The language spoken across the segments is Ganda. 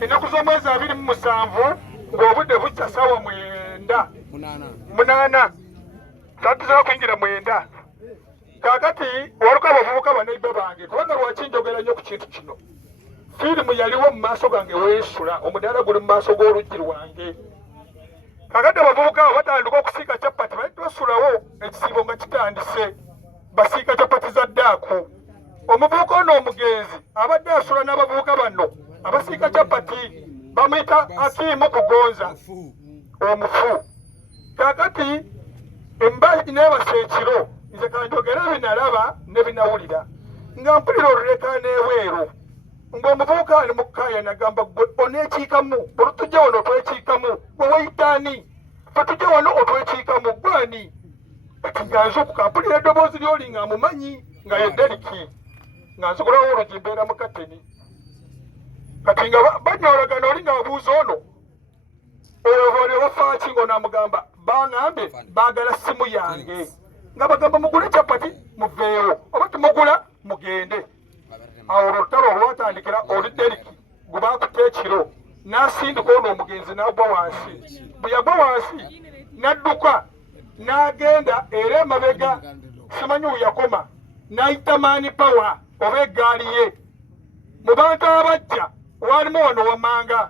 ennaku z'omwezi 27 ng'obudde bukya ssaawa 8 saatusobola kuyingira 9 kaakati waluka abavubuka banaiba bange kubanga lwaki njogera nnyo ku kintu kino firimu yaliwo mu maaso gange weesula omudaala guli mu maaso g'oluggi lwange kaakati abavubuka batandika okusiika capati basulawo ekisiibo nga kitandise basiika capati za ddaaku omuvubuka ono omugenzi abadde asula n'abavubuka bano abasiika capati bamuyita Akiimu Kugonza omufu kaakati embaaji neebasa ekiro nze kanjogera binalaba ne binawulira nga mpulira olulekaana eweeru ng'omuvubuka ali mu kkaaya nagamba gwe oneekiikamu olutujja wano otwekiikamu gwe wayitaani fe tujja wano otwekiikamu gwani kati nga nzuukuka mpulira eddoboozi ly'oli nga amumanyi nga ye Deriki nga nzigulawo olugi mbeera mu kateni kati nga banyoolagana oli nga babuuza ono oyo bafaaki ng'onaamugamba baŋŋambe baagala ssimu yange nga bagamba mugule capati muveewo oba timugula mugende awo olutalo olwatandikira oli Deriki gwe baakuta ekiro n'asindika ono omugenzi n'agwa wansi bwe yagwa wansi n'adduka n'agenda era emabega simanyi weyakoma n'ayita maani pawa oba eggaali ye mu bantu abajja walimu wano Wamanga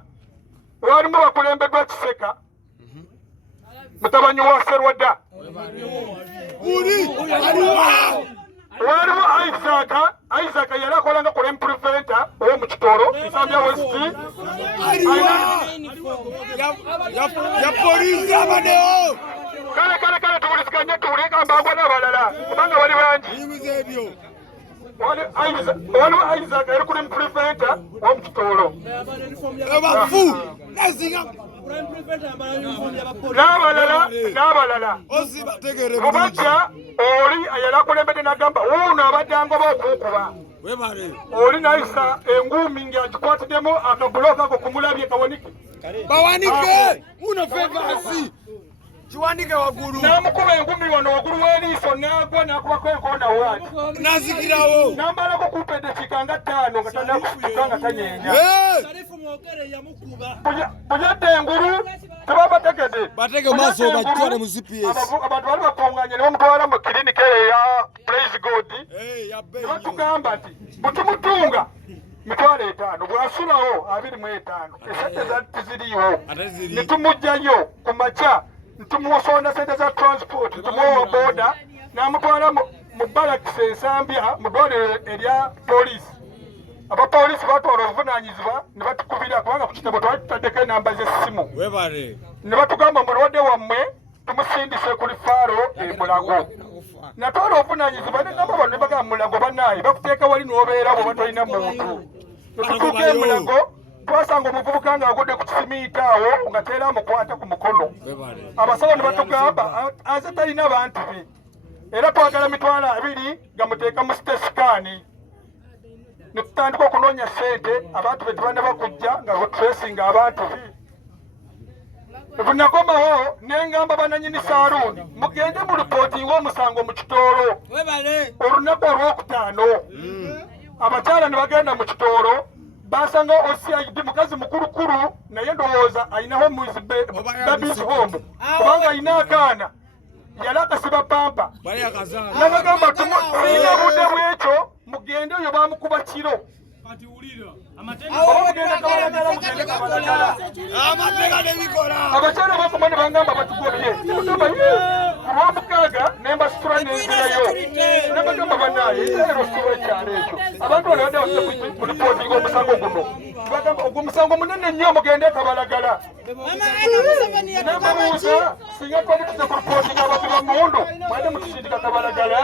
walimu bakulembeddwa Kiseka mutabani wa Serwadda waliwo Isaac yali akolanga ku Lempreventa ow'omu Kitoro Nsambya West ya polisi abadewo kale tuwuliziganye tuwulika mbagwa n'abalala kubanga bali bangi waliwo Isaac yali ku Lempreventa ow'omu Kitoro n'abalala mubajja oli yali akulembedde n'agamba wuuno abadde angoba okukuba oli n'ayisa enguumi ng'agikwatiddemu akabulooka ako kumulabye kawanike bawanike uno fevasi kiwanike waggulu n'amukuba engumi wano waggulu w'eriiso n'agwa n'akubako enkoona waati n'azikirawo n'amalako kumpa eddakiika nga 5 nga tanakufutuka nga tanyenya buyadde engulu tebabategedde batege maaso bakitwale mu GPS abantu bali bakuŋŋaanye ne bamutwala mu kiriniki eya Praise God ne batugamba nti butumutunga 5,000 bw'asulawo 25 esente zati ziriwo ne tumugjayo ku makya ntumuwasonda sente za transport ntumuwa boda n'amutwala mu balakisi Ensambya mu ddwaliro erya poliisi abapoliisi batwala obuvunaanyizibwa ne batukubira kubanga ku kitabo twali tutaddeko enamba z'essimu ne batugamba mulwadde wammwe tumusindise ku lifaaro Mulago natwala obuvunaanyizibwa ne ngamba bano ne bagamba Mulago bannaayi bakuteeka wali n'obeera bwe batolina muntu ne tutuuka Mulago twasanga omuvubuka ng'agudde ku kisimiita awo nga teera amukwata ku mukono abasawo ne batugamba aze talina bantu be era twagala 20,000 gamuteeka mu sitesikaani ne tutandika okunoonya ssente abantu be tubane bakujja nga tracing abantu be bwe nakomawo ne ngamba bannannyini saaluuni mugende mu lipootinga omusango mu Kitoolo olunaku olwokutaano abakyala ne bagenda mu Kitoolo basanga OCID mukazi mukulukulu naye ndowooza ayinaho babies home kubanga ayina akaana yali akasiba pampa nabagamba tulina budde bwekyo mugende oyo bamukuba kiro abakyala bakoma ne bangamba batugobye olwomukaaga ne mbasitula nenzirayo nabagamba bannaaye era osuba ekyalo ekyo abantu bano badde baffe ku lipootinga omusango guno bagamba ogwo omusango munene nnyo mugende Kabalagala nababuuza singa twali tuze ku lipootinga ababbi ba Mmundu mwade mutusindika Kabalagala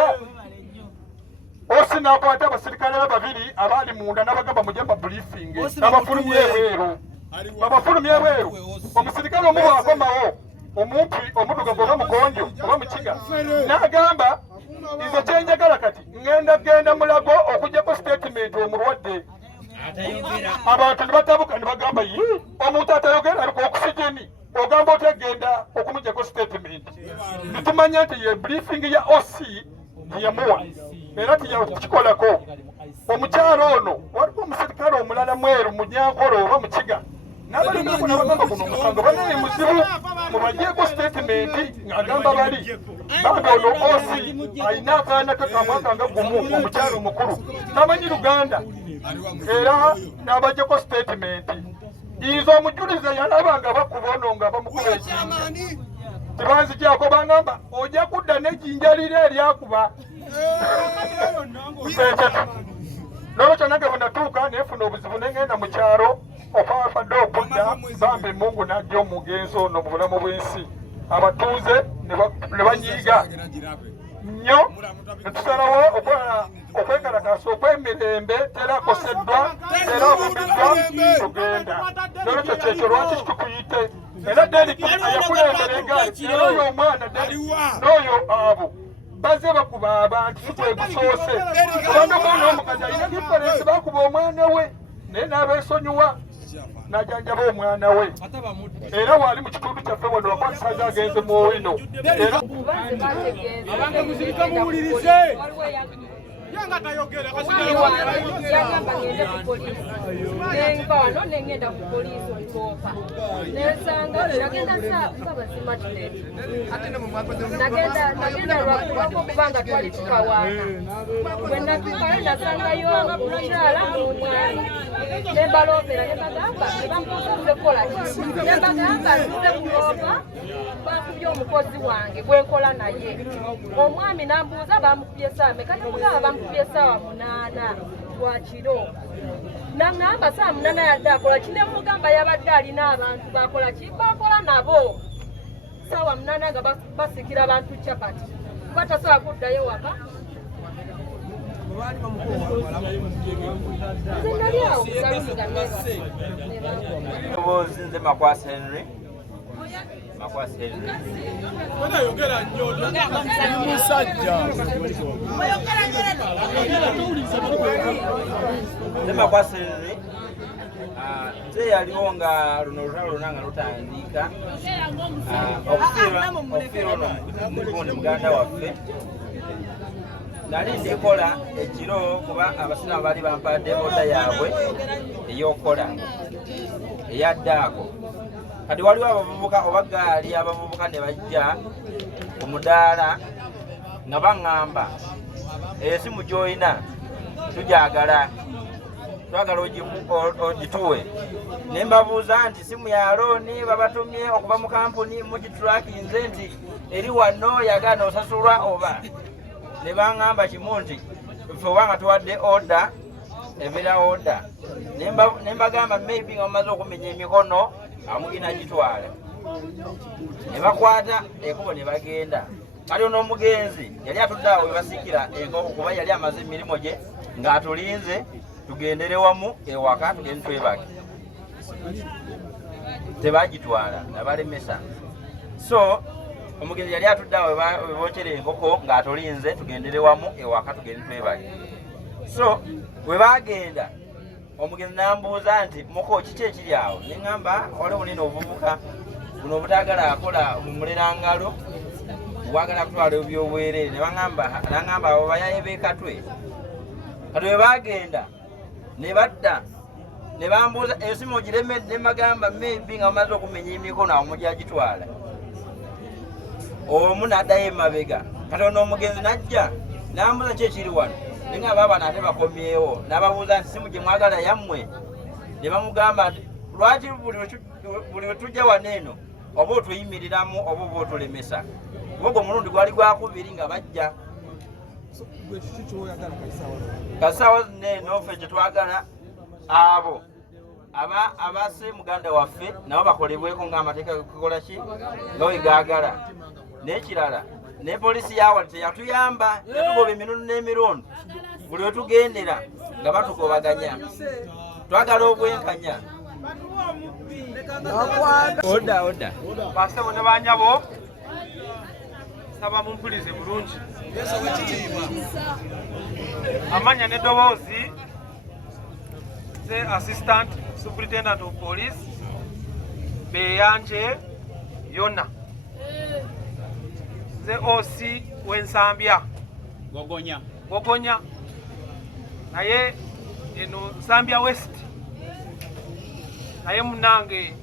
osi n'akwata abasirikale babiri abali munda n'abagamba mujemba briefing abafulumye ebweru omusirikale omu bwakomawo omumpi omuddugavu oba mugonjo oba mukiga n'agamba nze kyenjagala kati genda Mulago okugjako statement omulwadde abantu ne batabuka ne bagamba omuntu atayogera aliko okusijeni ogamba otegenda okumugjako statement nitumanya nti ye briefing ya OC yamuwa era tiyakikolako omukyalo ono waliwo omusirikale omulala mweru munyankolo oba mukiga n'abali n'abagamba kuno omusango banaye muzibu mubagyeko statement ng'agamba bali bambi ono osi alina akaana ke kamwaka nga gumu omukyalo omukulu tamanyi Luganda era n'abagyeko statement izo omujulize yalaba nga bakuba ono nga bamukuba ekintu tebanzigyako bangamba ojja kudda n'ejjinja liri eryakuba n'olwekyo nange bwe natuuka neefuna obuzibu ne ngenda mu kyalo okwafadde okudda bambi Mungu n'ajja omugenzi ono mu bulamu bw'ensi abatuuze ne banyiiga nnyo ne tusalawo okwekalakasa okwemirembe tera akoseddwa tera avumiddwa tugenda n'olwekyo kyekyo lwaki tukuyite era Derrick ayakulembera egaali era oyo omwana Derrick n'oyo abo baze bakuba abantu sikwe gusoose kubanga omwana omukazi alina diferensi bakuba omwana we naye n'abeesonyiwa n'ajanjaba omwana we era waali mu kitundu kyaffe wano wakwatisaza agenze mu owino era abange muzirika muwulirize yanga tayogera yagamba ngende ku poliisi nenva wano nengenda ku poliisi olikopa nesanga nagenda saabasimatuleti nagenda lwako kubanga twali tukawaana bwe natukayo nasangayo mukyala n'omwana nembaloopera nembagamba ebambuuza kukolaki nembagamba nze kulopa bakubye omukozi wange gwenkola naye omwami nambuuza bamukubye saame kati mugamba bamukubye essaawa 8 lwakiro naŋŋamba saa 8 yadde akola ki ne mugamba yabadde alina abantu bakola ki bakola nabo saawa 8 nga basikira abantu capati batasobola kuddayo waka nze Makwasa Henry nze yaliwo nga luno olutalo lwonna nga lutandika okufiirwa ono muganda waffe nali ndikola ekiro kuba abasina baali bampadde oda yaabwe ey'okukola eyaddaako kati waliwo abavubuka oba gaali abavubuka ne bajja ku mudaala nga baŋŋamba esimu gy'olina tujagala twagala ogituwe ne mbabuuza nti simu ya looni babatumye okuva mu kampuni mugitulakinze nti eri wano yagaana osasulwa oba ne baŋŋamba kimu nti ffe obanga tuwadde oda ebera oda ne mbagamba maybe nga mumaze okumenya emikono amugina gitwala ne bakwata ekubo ne bagenda kati ono omugenzi yali atudde awo webasikira enkoko kuba yali amaze emirimu gye ng'atulinze tugendere wamu ewaka tugende twebake tebagitwala nabalemesa so omugenzi yali atudde awo webokyera enkoko ng'atulinze tugendere wamu ewaka tugende twebake so bwe bagenda omugenzi nambuuza nti muko kiki ekiri awo neŋŋamba waliwo nina obuvubuka buno obutagala akola mumulerangalo bwagala kutwala ebyobwereere naŋŋamba abo bayaye beekatwe kati bwe bagenda ne badda ne bambuuza esimu ogiremedde mbagamba maybe nga bamaze okumenya emikono awo mujagitwala omu n'addayo emabega kati ono omugenzi najja nambuuza ki ekiri wano ninga baabana ate bakomyewo n'ababuuza nti simu gye mwagala yammwe ne bamugamba nti lwaki buli we tujja wano eno oba otuyimiriramu oba oba otulemesa kubanga omulundi gwali gwakubiri nga bajja kasaawa zino eno ffe kyetwagala abo abase muganda waffe nabo bakolebweko ng'amateeka gakola ki nga we gaagala n'ekirala ne poliisi yawa teyatuyamba netugoba emirundi n'emirundi buli we tugendera nga batugobaganya twagala obwenkanya oda basebo ne banyabo saba mumpulize bulungi amanya n'eddoboozi ze assistant superintendent of police beyanje yona ze OC w'ensambya gogonya naye eno Nsambya West naye munange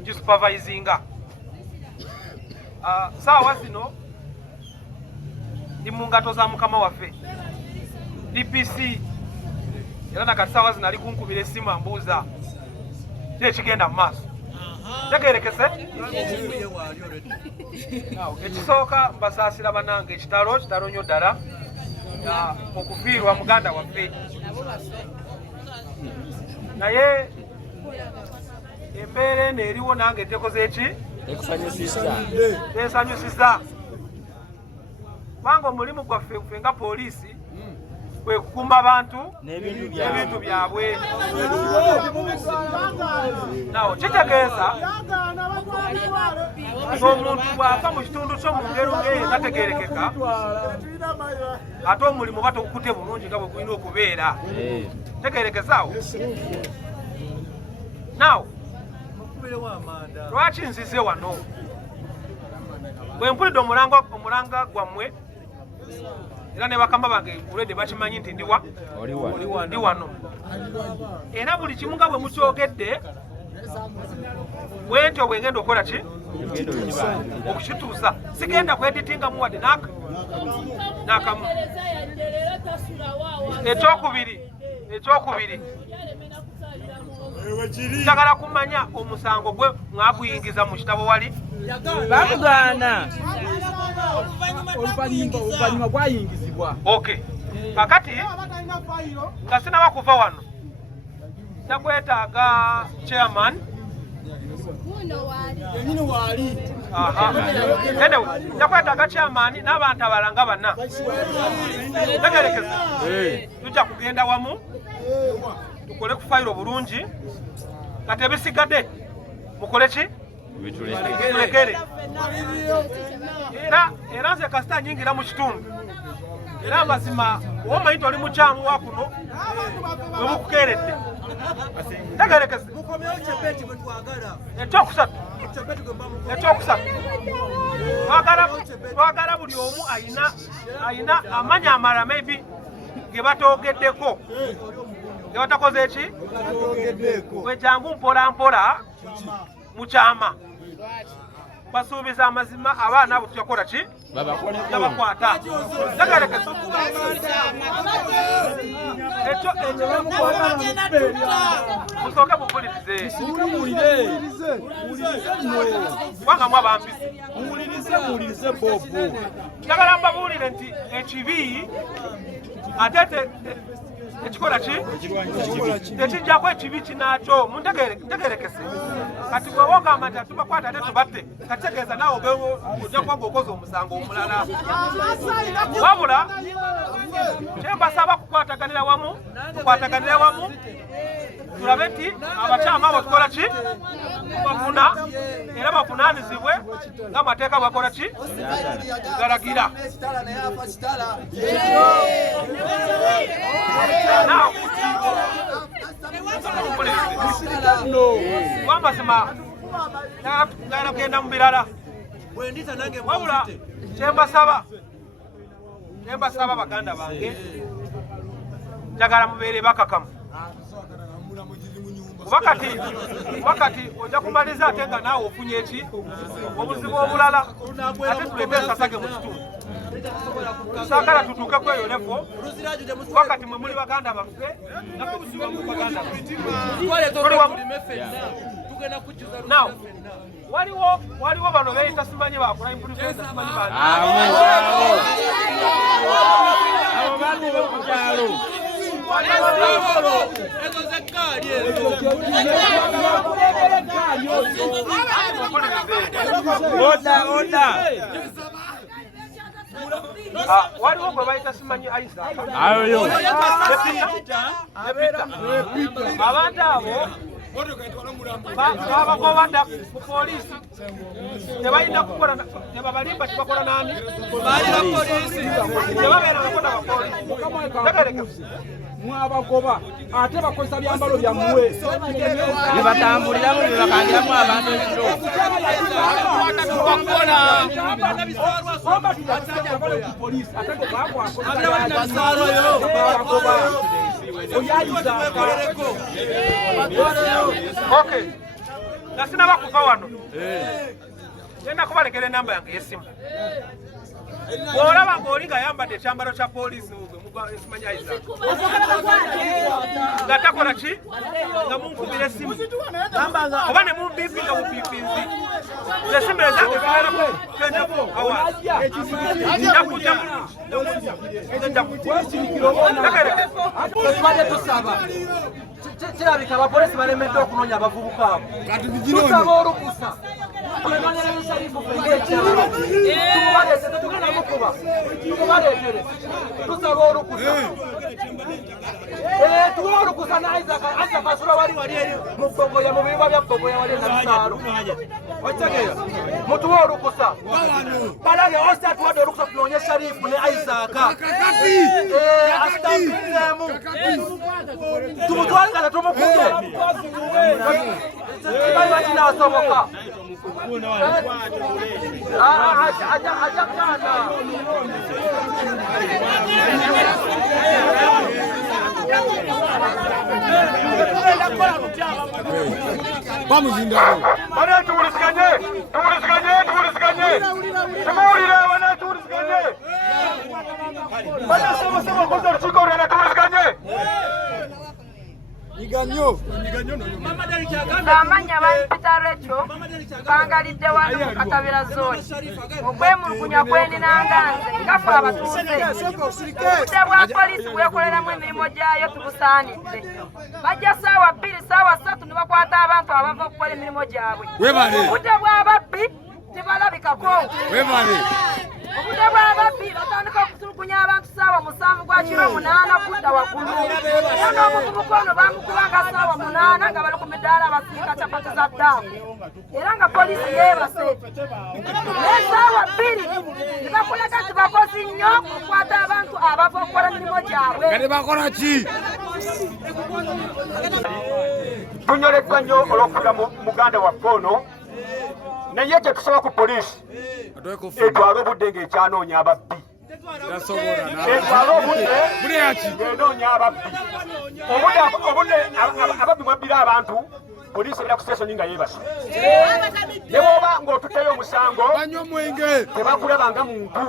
ngisupervisinga. Saawa zino ndi mu ngato za mukama waffe DPC, era nakati saawa zino ali kunkubira essimu ambuuza ki ekigenda mu maaso. Tegeerekese ekisooka mbasaasira bannange ekitalo nnyo ddala okufiirwa muganda waffe, naye embeera eno eriwo nange tekoze ki teesanyusiza, kubanga omulimu gwaffe ffe nga poliisi kwe kukuuma abantu n'ebintu byabwe. Nawo kitegeeza ng'omuntu bw'ava mu kitundu kyo mu ngero ng'eyo tategeerekeka, ate omulimu oba togukute bulungi nga bwe gulina okubeera. Tegeerekesaawo. Nawo lwaki nzize wano? Bwe mpulidde omulanga gwammwe era ne bakama bange ulede bakimanyi nti ndi wano, era buli kimu nga bwe mukyogedde bwentyo bwe ngenda okukola ki okukituusa. Sigenda kweditingamu wadde n'akamu. Ekyokubiri njagala kumanya omusango gwe mwaguyingiza mu kitabo wali bamugaana oluvannyuma gwayingizibwa. Okay, kakati nga sinaba kuva wano nakwetaaga chairman nakwetaaga chairman n'abantu abalanga banna. Tegerekeza tujja kugenda wamu tukole ku fayiro bulungi, kati ebisigadde mukole ki tulekere. Era nze kasita nyingira mu kitundu, era amazima womanyi nti oli mukyamu wa kuno we mukukeeredde. Tegerekeza ekyokusatu twagala buli omu ayina amanya amala maybe ge batoogeddeko, ge batakoze ki wejangu mpola mpola mukyama basuubiza amazima abaana abo tuyakola ki yabakwata. Tegerekeza ekyo musooke mupulirize kubanga mwabambisi. Njagala mbabuulire nti ekibi ate ekikola ki tekijjako ekibi kinakyo. Muntegerekese kati bwe wogamba nti atubakwata ate tubatte, kategeeza naawe ojja kuba ng'okoze omusango omulala. Wabula kyembasaba kukwataganira wamu, tukwataganira wamu tulabe nti abakyama abo tukola ki bafuna era bavunaanizibwe ng'amateeka bwakola ki galagira. Wamazima ngala kugenda mu birala, wabula kyembasaba baganda bange njagala mubeere bakakamu. Wakati ojja kumaliza ate nga naawe ofunye eki obuzibu obulala, ate tuleete esasage mu kitundu. Saagala tutuuke ku eyo levo wakati mwe muli baganda baffe naffe tusiba mu baganda baffe. Now waliwo bano beeyita simanyi bakola improvement simanyi bani waliwo gwe bayita simanyi Isaac abantu abo babagobadda ku poliisi tebalina kukola tebabalimba tibakola nani tebabeera bakola bapoliisi mwabagoba ate bakozesa byambalo byammwe nebatambuliramu nebakangiramu abantu ekiro Okay. Nasina bakuva wano. Yenda kubalekera enamba yange y'essimu. Olaba ng'olinga ayambadde ekyambalo kya poliisi esimanya Isaac. Nga takola ki? Nga munkubira essimu. Oba ne mumbiipinga bupiipinzi. Essimu ezange ziwerako 24 hours. Njakuja tubadde tusaba kirabika abapoliisi balemedde okunoonya abavubuka abo tusaba olukusa tumubalese tetugenda mukuba tumubalekere tusaba olukusa tuwe olukusa na Isaac Kasula wali eri mu Bbogoya mu birimba bya Bbogoya wali nabisaalo okitegeera mutuwe olukusa balage ose atuwadde olukusa tunoonye Sharifu ne Isaac asitambiremu tumutwalira ne tumukubye kibayiba kinaasoboka ajakana bamuzindawo bana tuwulisiganye tumuwulire bana tuwulisiganye bana sebo koze olukiiko olulala tuwulisiganye Amanya bampita Rachel bangalidde wano mu Katabira zone okwemulugunya kweninanganze ngafa abatuuze obudde bwa poliisi bwekoleramu emirimu gyayo tubusaanidde bajja ssaawa 2 ssaawa 3 ne bakwata abantu abava okukola emirimu gyabwe obudde bw'ababbi tebalabikako obudde bw'ababbi batandika okutulugunya abantu ssaawa 7 gwa kiro 8 kudda waggulu era n'omuvubuka ono bamukubanga ssaawa 8 nga bali ku midaala abasiika capati za ddaamu era nga poliisi yeebase n'essaawa 2 ne bakulaga nti bakozi nnyo okukwata abantu abava okukola emirimu gyabwe kati bakola ki tunyoleddwa nnyo olw'okudda muganda waffe ono naye kye tusaba ku poliisi etwala obudde ng'ekyanoonya ababbi etwala obudde ng'enoonya ababbi obudde ababbi mwabbira abantu poliisi ebira ku sitesoni nga yeebasa ne bw'oba ng'otutteyo omusango tebakulabanga muntu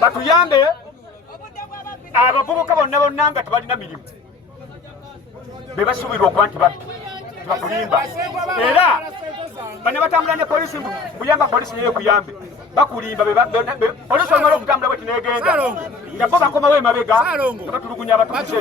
batuyambe abavubuka bonna nga tebalina mirimu be basuubirwa okuba nti babbi tebakulimba era bane batambula ne poliisi mbuyamba poliisi naye kuyambe bakulimba poliisi omala okutambula bwe tinegenda nga bo bakomawo emabega nga batulugunya abatuuze